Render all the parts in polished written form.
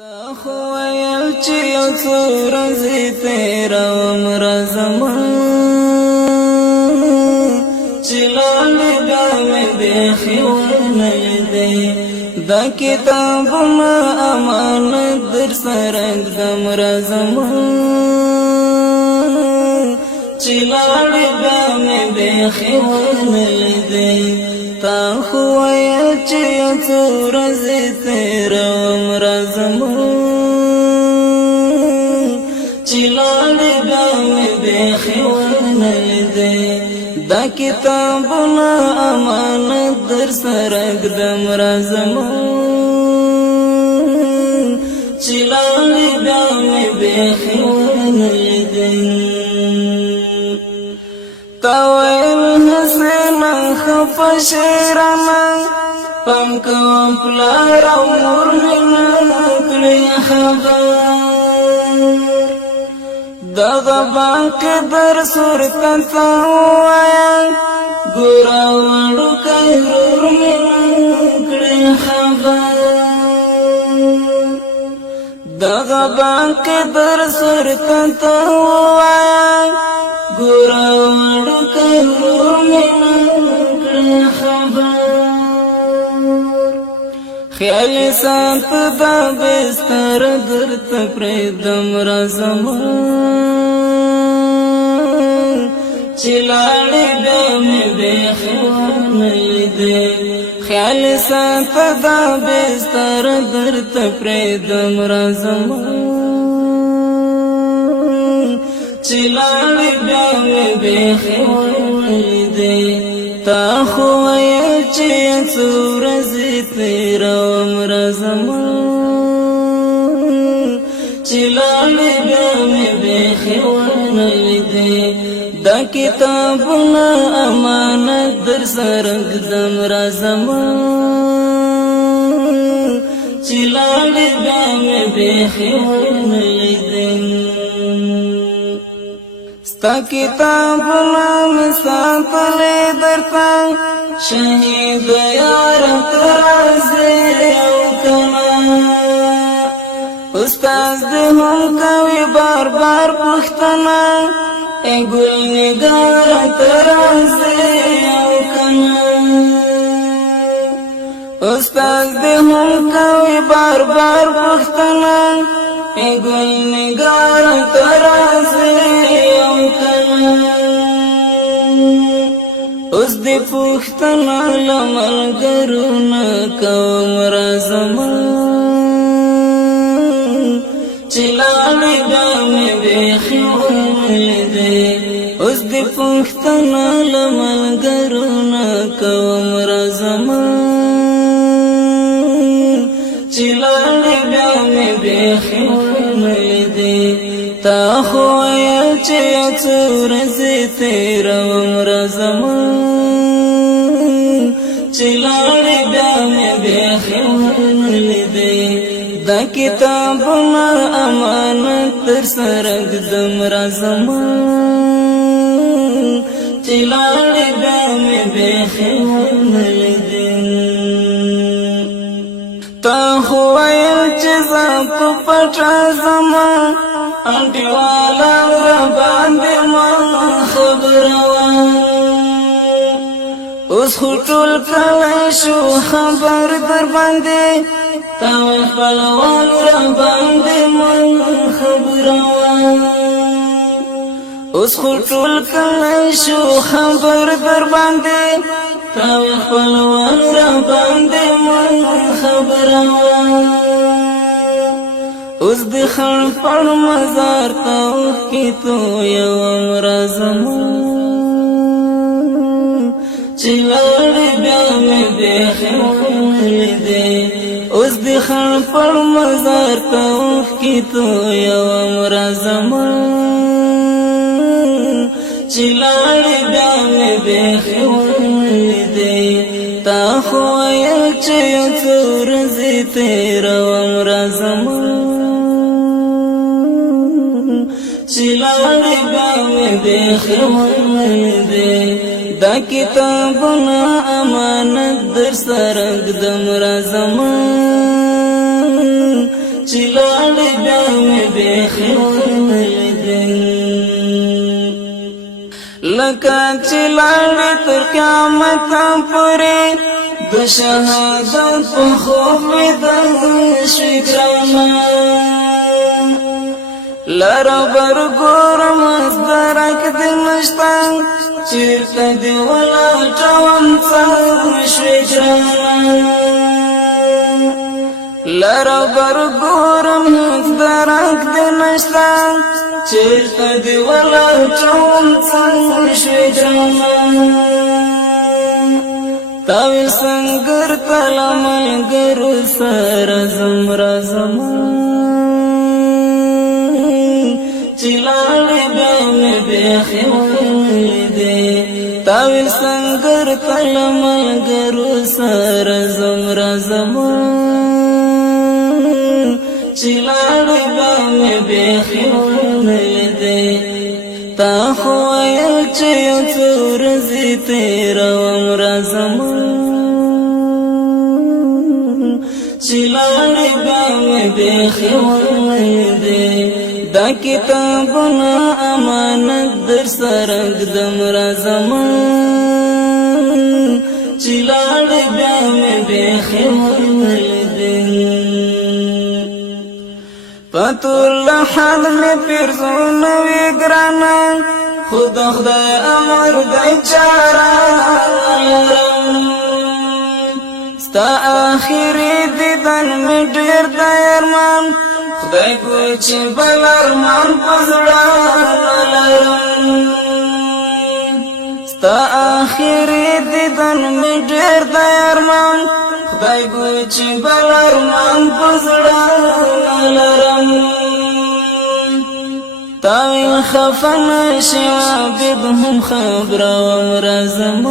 تا خو ویل چې یو څو ورځې تېروم راځمه چې لاړې بیا مې بیخي ونه لیدې دا کتابونه امانت در سره ږدم راځمه چې لاړې بیا مې بیخي ونه لیدې تا خو ویل چې یو څو ورځې تېروم راځمه چې لاړې بیا مې بیخي ونه لیدې دا کتابونه امانت در سره ږدم راځمه چې لاړې بیا مې بیخي ونه لیدې تا ویل حسینه خفه شیرانه پام کوم پلار او مور مې نه کړې خبر دغه باقي در صورت ته ووایم ګوره وړوکی ورور مې نه کړې خبر دغه باقي در صورت ته ووایم ګوره وړوکی ورور مې نه کړې خبر خیال سات دا بستر درته پرېږدم راځمه چې لاړې بیا مې بیخي ونه لیدې خیال سات دا بستر درته پرېږدم راځمه چې لاړې بیا مې بیخي ونه لیدې تا خو ویل چې څو ورځې تېروم راځمه چې لاړې بیا مې بیخي ونه لیدې دا کتابونه امانت در سره ږدم راځمه چې لاړې بیا مې بیخي ونه لیدې ستا کتابونه مې ساتلې درته شهید یار ته راځې او کنه استاد دې هم کوي بار بار پوښتنه ای ګل نګار ته راځې او کنه استاد دې هم کوي بار بار پوښتنه ای ګل نګار ته راځې او کنه اوس دې پوښتنه له ملګرو نه کوم راځمه چې لاړې بیا مې بیخي ونه لیدې اوس دې پوښتنه له ملګرو نه کوم راځمه چې لاړې بیا مې بیخي ونه لیدې تا خو ویل چې یو څو ورځې تېروم راځمه چې لاړې بیا مې بیخي ونه لیدې دا کتابونه امانت در سره ږدم راځمه چې لاړې بیا مې بیخي ونه لیدې تا خو ویل چې زه په پټه ځمه انټي والا راباندې ما خبره وه اوس خو ټول کلی شو خبر در باندې تا ویل خپلوان راباندې ما خبره وه اوس خو ټول کلی شو خبر در باندې تا ویل خپلوان راباندې ما خبره وه اوس د خړ پړ مزار ته اوښکې تویوم راځمه چې لاړې بیا مې بیخي ونه لیدې اوس د خړ پړ مزار ته اوښکې تویوم راځمه چې لاړې بیا مې بیخي ونه لیدې تا خو ویل چې یو څو ورځې تېروم راځمه چې لاړې بیا مې بیخي ونه لیدې دا کتابونه امانت در سره ږدم راځمه چې لاړې بیا مې بیخي ونه لیدې لکه چې لاړې تر قیامته پورې د شهادت په خوب ویده شوې ګرانه لره بر ګورم درک دې نشته چېرته دې ولاټوم څه شوې ګرانه لره بر ګورم درک دې نشته چېرته دې ولاټوم څه شوې ګرانه تاوی سنگر تلا ملگرو سر زم رازم چلاڑی بیم بیخی ویدے تاوی سنگر تلا ملگرو سر زم رازم چلاڑی بیم بیخی ویدے تا خوایل چیو چورزی تیرا ومرازم چلاڑی بامی بیخی ویدے دا کتابنا امانت در سرک دم رازم چلاڑی بامی بیخی ویدے پتور لحد میں پیرزون وی گرانا خود خدای امر دای چارا لرم ستا آخری دیدن میں ډیر د ارمان خدای کوی چې بل ارمان په زړه لرم ستا آخری دیدن میں ډیر د ارمان خدای کوی چې بل ارمان په زړه لرم تاوی خفن شوا بدهم خبر ومرازم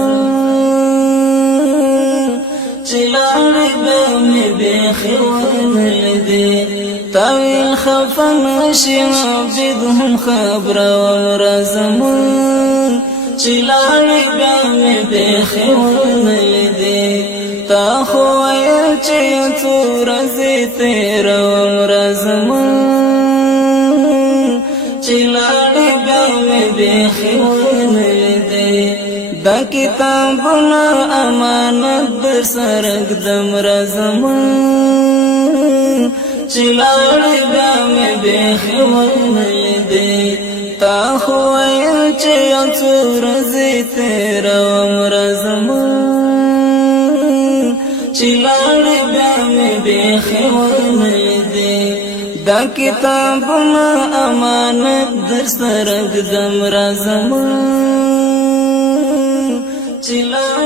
چلاڑی بامی بیخی ونلدی تاوی خفن شوا بدهم خبر ومرازم چلاڑی بامی بیخی ونلدی تا خوایل چیو تورزی تیر ومرازم چلاڑی بامی بیخی ونلدی دا کتابنا امانت در سرک دم رازم چلاڑی بامی بیخی ونلدی تا خوایل چیو تورزی تیر ومرازم چلاڑی بامی بیخی ونلدی دا کتابنا امانت در سرک دم رازم چلاڑی